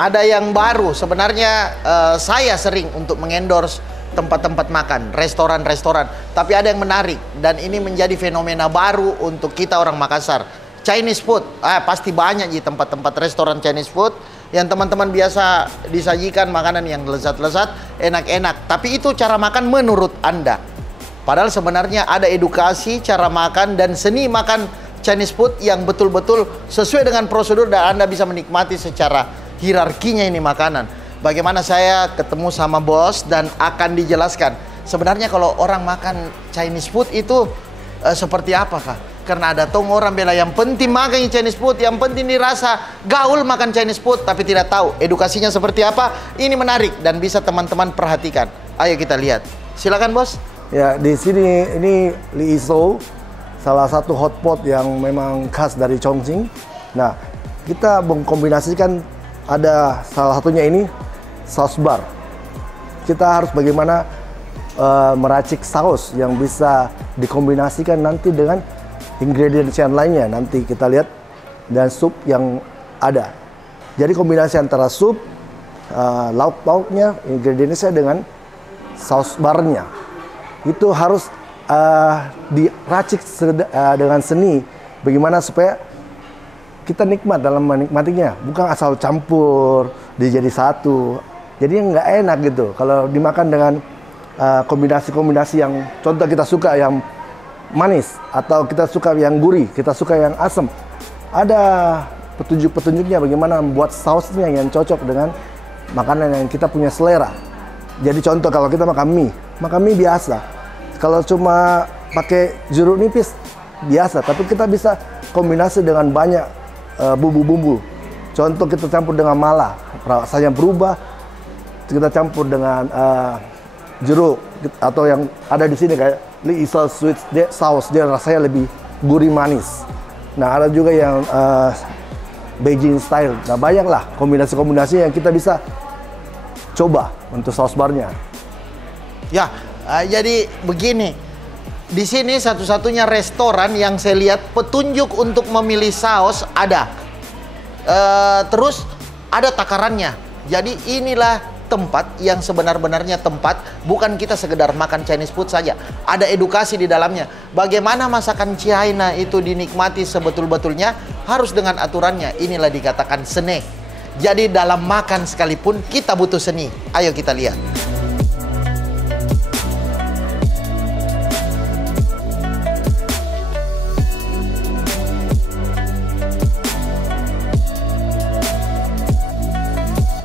ada yang baru. Sebenarnya saya sering untuk mengendorse tempat-tempat makan, restoran-restoran. Tapi ada yang menarik dan ini menjadi fenomena baru untuk kita orang Makassar. Chinese food, pasti banyak di tempat-tempat restoran Chinese food yang teman-teman biasa disajikan makanan yang lezat-lezat, enak-enak. Tapi itu cara makan menurut Anda. Padahal sebenarnya ada edukasi cara makan dan seni makan Chinese food yang betul-betul sesuai dengan prosedur dan Anda bisa menikmati secara hierarkinya ini makanan. Bagaimana saya ketemu sama bos dan akan dijelaskan sebenarnya kalau orang makan Chinese food itu seperti apa kah? Karena ada tong orang bela yang penting makan Chinese food, yang penting dirasa gaul makan Chinese food, tapi tidak tahu edukasinya seperti apa. Ini menarik dan bisa teman-teman perhatikan. Ayo kita lihat. Silakan bos. Ya, di sini ini Li Iso, salah satu hotpot yang memang khas dari Chongqing. Nah, kita mengkombinasikan, ada salah satunya ini saus bar. Kita harus bagaimana meracik saus yang bisa dikombinasikan nanti dengan ingredients yang lainnya. Nanti kita lihat, dan sup yang ada. Jadi kombinasi antara sup, lauk-lauknya, ingredientsnya dengan saus barnya. Itu harus diracik dengan seni. Bagaimana supaya kita nikmat dalam menikmatinya, bukan asal campur dijadi satu. Jadi nggak enak gitu kalau dimakan dengan kombinasi-kombinasi yang contoh kita suka yang manis atau kita suka yang gurih, kita suka yang asam. Ada petunjuk-petunjuknya bagaimana membuat sausnya yang cocok dengan makanan yang kita punya selera. Jadi contoh kalau kita makan mie biasa. Kalau cuma pakai jeruk nipis biasa, tapi kita bisa kombinasi dengan banyak bumbu-bumbu. Contoh kita campur dengan mala, rasanya berubah. Kita campur dengan jeruk atau yang ada di sini kayak Li Iso sweet sauce, dia rasanya lebih gurih manis. Nah, ada juga yang Beijing style. Nah, banyaklah kombinasi-kombinasi yang kita bisa coba untuk saus barnya. Ya, jadi begini. Di sini satu-satunya restoran yang saya lihat petunjuk untuk memilih saus ada. Terus ada takarannya. Jadi inilah tempat yang sebenar-benarnya tempat, bukan kita sekedar makan Chinese food saja. Ada edukasi di dalamnya. Bagaimana masakan China itu dinikmati sebetul-betulnya harus dengan aturannya. Inilah dikatakan seni. Jadi dalam makan sekalipun kita butuh seni. Ayo kita lihat.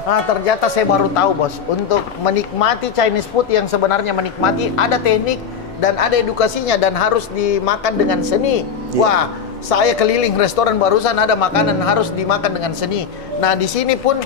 Nah, ternyata saya baru tahu bos, untuk menikmati Chinese food yang sebenarnya menikmati ada teknik dan ada edukasinya dan harus dimakan dengan seni. Wah, saya keliling restoran barusan ada makanan harus dimakan dengan seni. Nah, di sini pun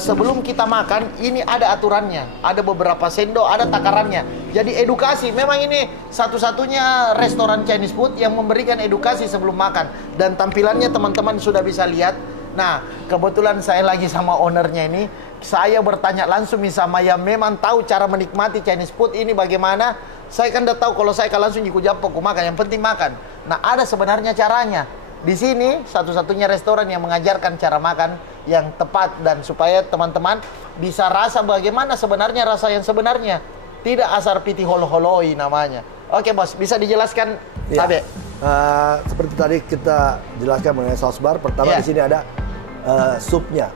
sebelum kita makan ini ada aturannya, ada beberapa sendok, ada takarannya. Jadi edukasi, memang ini satu-satunya restoran Chinese food yang memberikan edukasi sebelum makan. Dan tampilannya teman-teman sudah bisa lihat. Nah, kebetulan saya lagi sama ownernya ini. Saya bertanya langsung sama yang memang tahu cara menikmati Chinese food ini bagaimana. Saya kan udah tahu kalau saya kan langsung ikut jampok makan, yang penting makan. Nah, ada sebenarnya caranya. Di sini satu-satunya restoran yang mengajarkan cara makan yang tepat dan supaya teman-teman bisa rasa bagaimana sebenarnya rasa yang sebenarnya. Tidak asar piti holo-holoi namanya. Oke, bos, bisa dijelaskan, Tabe? Seperti tadi kita jelaskan mengenai saus bar. Pertama di sini ada supnya.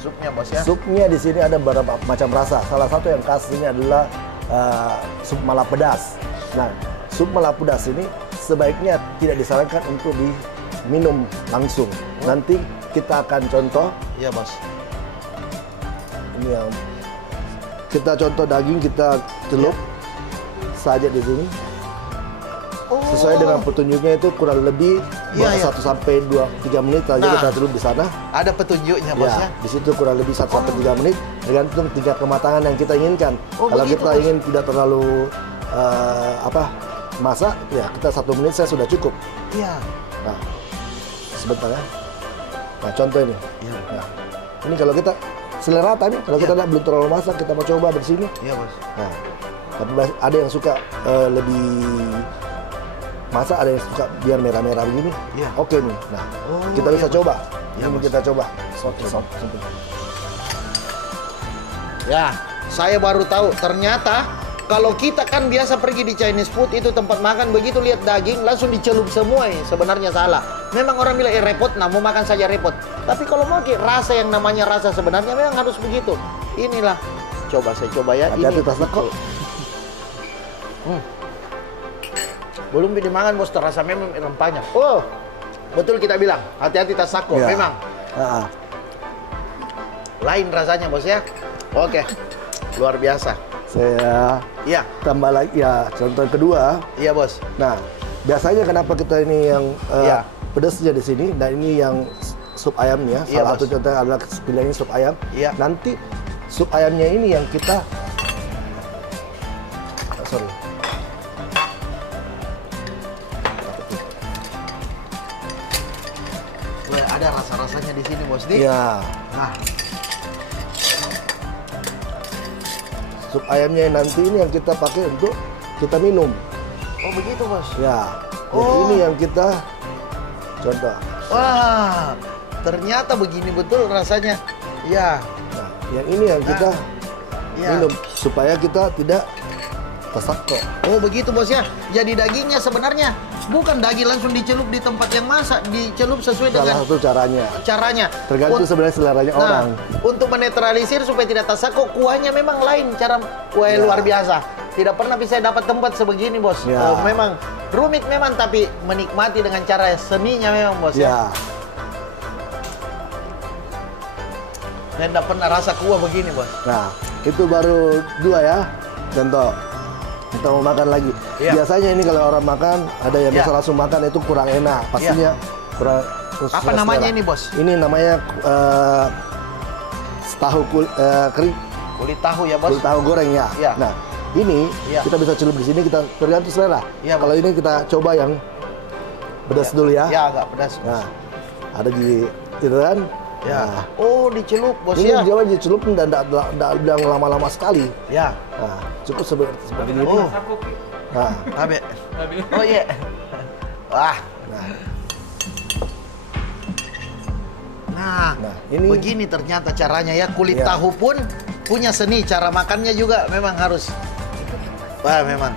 Supnya bos ya. Supnya di sini ada beberapa macam rasa. Salah satu yang khas ini adalah sup mala pedas. Nah, sup mala pedas ini sebaiknya tidak disarankan untuk diminum langsung. Nanti kita akan contoh. Iya bos. Ini yang kita contoh daging, kita celup saja di sini. Sesuai dengan petunjuknya itu kurang lebih 1 sampai 3 menit saja kita celup di sana. Ada petunjuknya bos ya. Di situ kurang lebih 1 sampai 3 menit tergantung tingkat kematangan yang kita inginkan. Kalau kita ingin tidak terlalu masak, ya kita 1 menit saya sudah cukup. Iya. Nah, sebentar ya. Nah, contoh ini. Nah, ini kalau kita selera tadi, kalau kita belum terlalu masak, kita mau coba dari sini. Iya bos. Nah, tapi ada yang suka lebih masak, ada yang suka biar merah-merah begini. Iya. Oke nih. Nah, kita bisa coba. Ini kita coba. Ya, saya baru tahu ternyata kalau kita kan biasa pergi di Chinese food itu tempat makan begitu lihat daging langsung dicelup semua ya. Sebenarnya salah. Memang orang bilang repot, nah mau makan saja repot. Tapi kalau mau rasa yang namanya rasa sebenarnya memang harus begitu. Inilah. Coba saya coba ya. Hati-hati tas kok. Belum dimakan bos, terasa memang rempahnya. Oh, betul kita bilang hati-hati tas sako. Ya. Memang. Lain rasanya bos ya. Oke, luar biasa. Saya tambah lagi ya contoh kedua. Iya bos. Nah, biasanya kenapa kita ini yang pedasnya di sini dan ini yang sup ayamnya. Iya, salah satu contoh adalah pilihannya sup ayam. Iya. Nanti sup ayamnya ini yang kita ada rasa-rasanya di sini bos nih. Iya. Nah, sup ayamnya nanti ini yang kita pakai untuk kita minum. oh begitu bos. Ya. Jadi ini yang kita contoh. Wah, ternyata begini betul rasanya. Ya. Nah, yang ini yang kita minum supaya kita tidak tersakok. Oh begitu bos ya. Jadi dagingnya sebenarnya bukan daging langsung dicelup di tempat yang masak, dicelup sesuai dengan salah satu caranya. Tergantung sebenarnya seleranya orang. Untuk menetralisir supaya tidak tersakok, kuahnya memang lain cara kuah luar biasa. Tidak pernah bisa dapat tempat sebegini bos. Memang rumit memang, tapi menikmati dengan cara seninya memang bos ya. Dan tidak pernah rasa kuah begini bos. Nah, itu baru dua ya. Contoh. Kita mau makan lagi. Biasanya ini kalau orang makan, ada yang bisa langsung makan itu kurang enak. Pastinya kurang. Apa namanya ini bos? Ini namanya tahu kering. Kulit tahu ya bos? Kulit tahu goreng ya. Nah, ini kita bisa celup di sini, kita tergantung selera. Kalau ini kita coba yang pedas dulu ya. Ya, agak pedas. Nah, ada di itu kan. Nah, oh dicelup bos ini ya? Ini Jawa dicelup dan tidak lama-lama sekali. Ya. Nah, cukup seperti ini. Nah, oh iya. Wah. Nah, ini begini ternyata caranya ya. Kulit tahu pun punya seni, cara makannya juga memang harus. Wah, memang.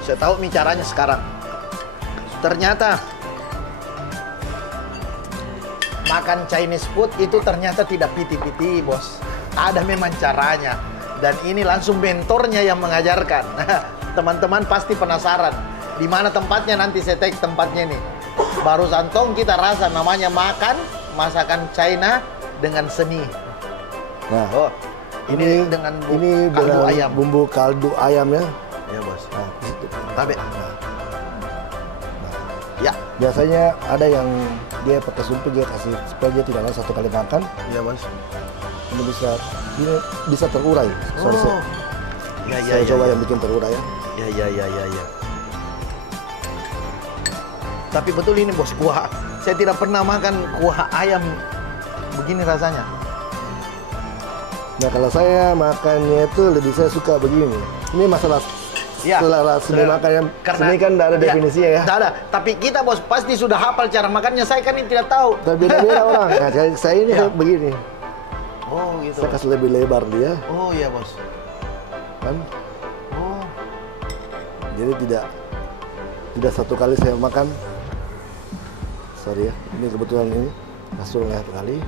Saya tahu nih caranya sekarang. Ternyata makan Chinese food itu ternyata tidak piti-piti bos. Ada memang caranya. Dan ini langsung mentornya yang mengajarkan. Teman-teman pasti penasaran. Di mana tempatnya, nanti saya tag tempatnya nih. Barusan tong kita rasa namanya makan masakan China dengan seni. Nah, ini dengan kaldu ayam. Bumbu kaldu ayam ya. Ya bos. Nah, Tabe. Ya. Biasanya ada yang dia pakai sumpit, dia kasih supaya dia tidak langsung satu kali makan. Iya bos. Ini bisa terurai. Saya coba yang bikin terurai ya. Ya. Tapi betul ini bos, kuah. Saya tidak pernah makan kuah ayam begini rasanya. Nah, kalau saya makannya itu lebih saya suka begini. Ini masalah selera seni makan yang seni kan tidak ada definisinya ya. Tidak ada. Tapi kita bos pasti sudah hafal cara makannya. Saya kan ini tidak tahu. Tapi beda-beda orang. Nah, saya ini begini. Oh gitu. Saya kasih lebih lebar dia. Oh iya bos. Kan? Oh. Jadi tidak satu kali saya makan. Sorry ya. Ini kebetulan ini langsung satu kali.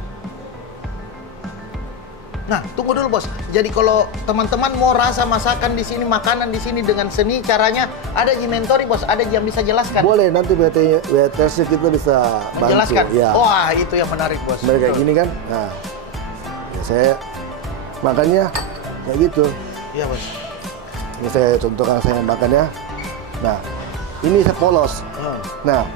Nah, tunggu dulu bos. Jadi kalau teman-teman mau rasa masakan di sini, makanan di sini dengan seni caranya, ada di mentori bos, ada yang bisa jelaskan. Boleh, nanti BTS kita bisa menjelaskan. Bantu. Ya. Wah, itu yang menarik bos. Kayak gini kan. Nah, ya saya makannya kayak gitu. Iya bos. Ini saya contohkan saya makannya. Nah, ini saya polos. Nah,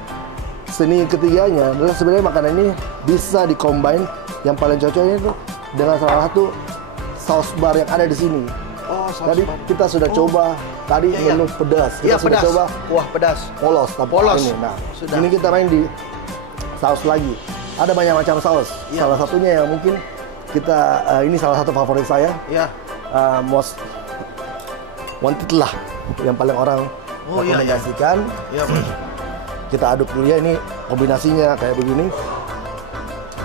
seni ketiganya adalah sebenarnya makanan ini bisa dikombin. Yang paling cocoknya itu dengan salah satu saus bar yang ada di sini. Oh, saus tadi bar. kita sudah coba tadi menu pedas. Kita sudah pedas. coba kuah pedas. Polos, polos. Ini. Nah, ini kita main di saus lagi. Ada banyak macam saus. Salah satunya yang mungkin kita ini salah satu favorit saya. Ya. Most wanted lah, yang paling orang rekomendasikan. Iya, Bos. Kita aduk dulu ya, ini kombinasinya kayak begini.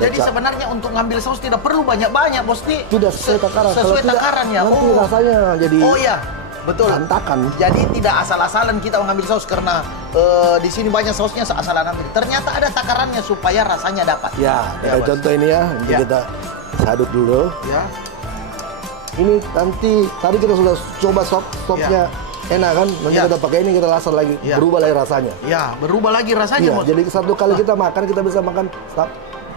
Jadi sebenarnya untuk ngambil saus tidak perlu banyak-banyak, Bos. Tidak sesuai takaran. Sesuai takaran ya. Nanti rasanya jadi betul. berantakan. Jadi tidak asal-asalan kita mengambil saus karena di sini banyak sausnya asal-asalan ambil. Ternyata ada takarannya supaya rasanya dapat. Ya, kayak contoh ini ya. Nanti kita aduk dulu. Ya. Ini nanti tadi kita sudah coba sopnya enak kan? Nanti kita pakai ini, kita rasa lagi, berubah lagi rasanya. Ya, berubah lagi rasanya. Iya, jadi satu kali kita makan, kita bisa makan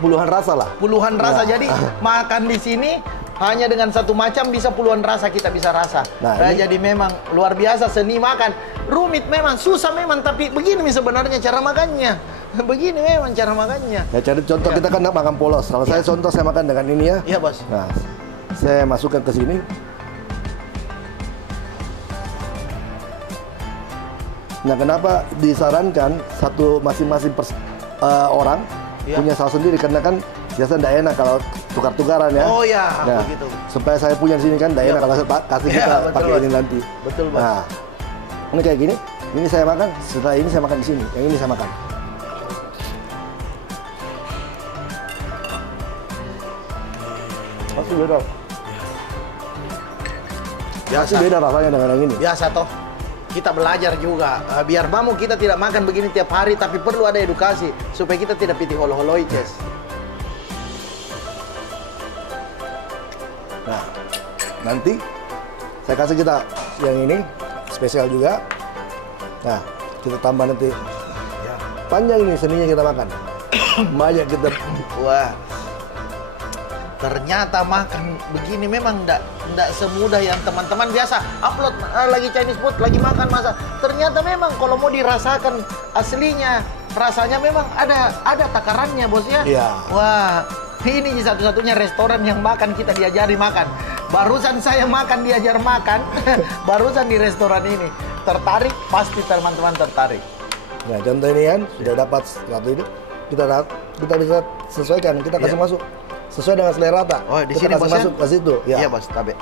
puluhan rasa lah. Puluhan rasa. Jadi makan di sini hanya dengan satu macam bisa puluhan rasa kita bisa rasa. Nah, jadi memang luar biasa seni makan. Rumit memang, susah memang, tapi begini sebenarnya cara makannya. Begini memang cara makannya. Ya, cari contoh kita kan makan polos. Kalau saya contoh saya makan dengan ini ya. Iya, Bos. Nah, saya masukkan ke sini. Nah, kenapa disarankan satu masing-masing orang punya saus sendiri? Karena kan biasa tidak enak kalau tukar-tukaran ya. Oh ya, nah, begitu. Supaya saya punya di sini kan tidak enak kalau saya kasih kita pakai ini nanti. Betul, Bos. Nah, ini kayak gini. Ini saya makan, setelah ini saya makan di sini. Yang ini saya makan. Pasti beda. Pasti beda rasanya dengan yang ini. Biasa toh. Kita belajar juga. Biar mamu kita tidak makan begini tiap hari, tapi perlu ada edukasi supaya kita tidak pitih holo-holoi, Ces. Nah, nanti saya kasih kita yang ini spesial juga. Nah, kita tambah nanti. Panjang ini seninya kita makan. Banyak kita. Wah. Ternyata makan begini memang tidak semudah yang teman-teman biasa upload lagi Chinese food, lagi makan masa. Ternyata memang kalau mau dirasakan aslinya, rasanya memang ada takarannya, Bos ya. Iya. Wah, ini satu-satunya restoran yang makan kita diajari makan. Barusan saya makan diajar makan, barusan di restoran ini. Tertarik? Pasti teman-teman tertarik. Nah, contoh ini kan sudah dapat satu itu, kita bisa sesuaikan, kita kasih masuk sesuai dengan selera tak. Oh, di kita sini kasih Bos masuk ke situ. Ya. Iya, Bos, tabe.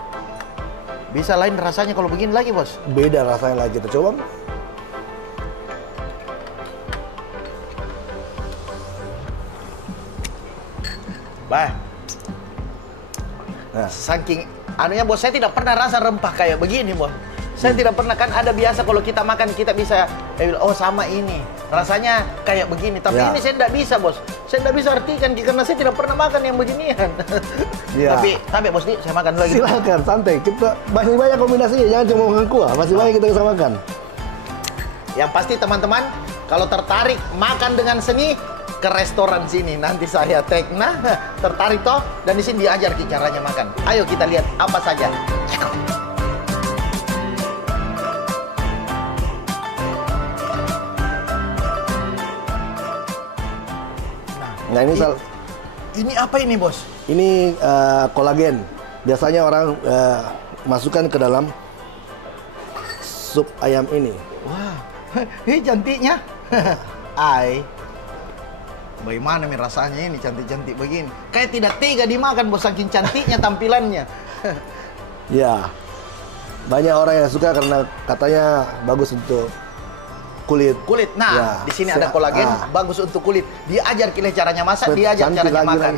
Bisa lain rasanya kalau begini lagi, Bos. Beda rasanya lagi, kita coba. Bah. Nah, saking anunya, Bos, saya tidak pernah rasa rempah kayak begini, Bos. Saya tidak pernah, kan ada biasa kalau kita makan kita bisa oh sama ini rasanya kayak begini, tapi ini saya tidak bisa, Bos. Saya tidak bisa artikan karena saya tidak pernah makan yang beginian. Ya. Tapi Bos, saya makan lagi. Silakan, santai. Kita masih banyak kombinasinya, jangan cuma mengaku. Masih banyak kita bisa makan. Yang pasti teman-teman, kalau tertarik makan dengan seni, ke restoran sini. Nanti saya tag. Nah, tertarik toh? Dan di sini diajar caranya makan. Ayo kita lihat apa saja. Nah, ini apa ini, Bos? Ini kolagen. Biasanya orang masukkan ke dalam sup ayam ini. Wah, ini cantiknya. Bagaimana nih rasanya ini cantik-cantik begini? Kayak tidak tega dimakan, Bos, saking cantiknya tampilannya. Ya, banyak orang yang suka karena katanya bagus untuk kulit. Nah, ya, di sini ada kolagen, bagus untuk kulit. Diajar kita caranya masak, diajar caranya makan.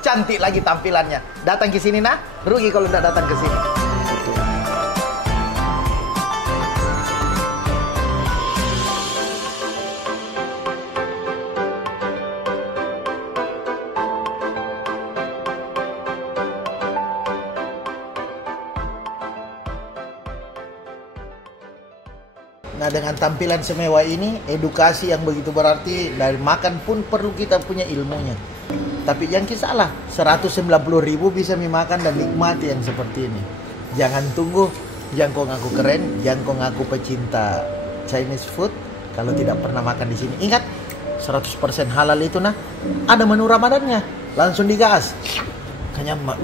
Cantik lagi tampilannya. Datang ke sini, nah, rugi kalau tidak datang ke sini. Nah, dengan tampilan semewah ini, edukasi yang begitu berarti, dari makan pun perlu kita punya ilmunya. Tapi jangan salah, 190.000 bisa dimakan dan nikmati yang seperti ini. Jangan tunggu, jangan kau ngaku keren, jangan kau ngaku pecinta Chinese food kalau tidak pernah makan di sini. Ingat, 100% halal itu nah, ada menu Ramadannya. Langsung digas. Kenyang, Mak.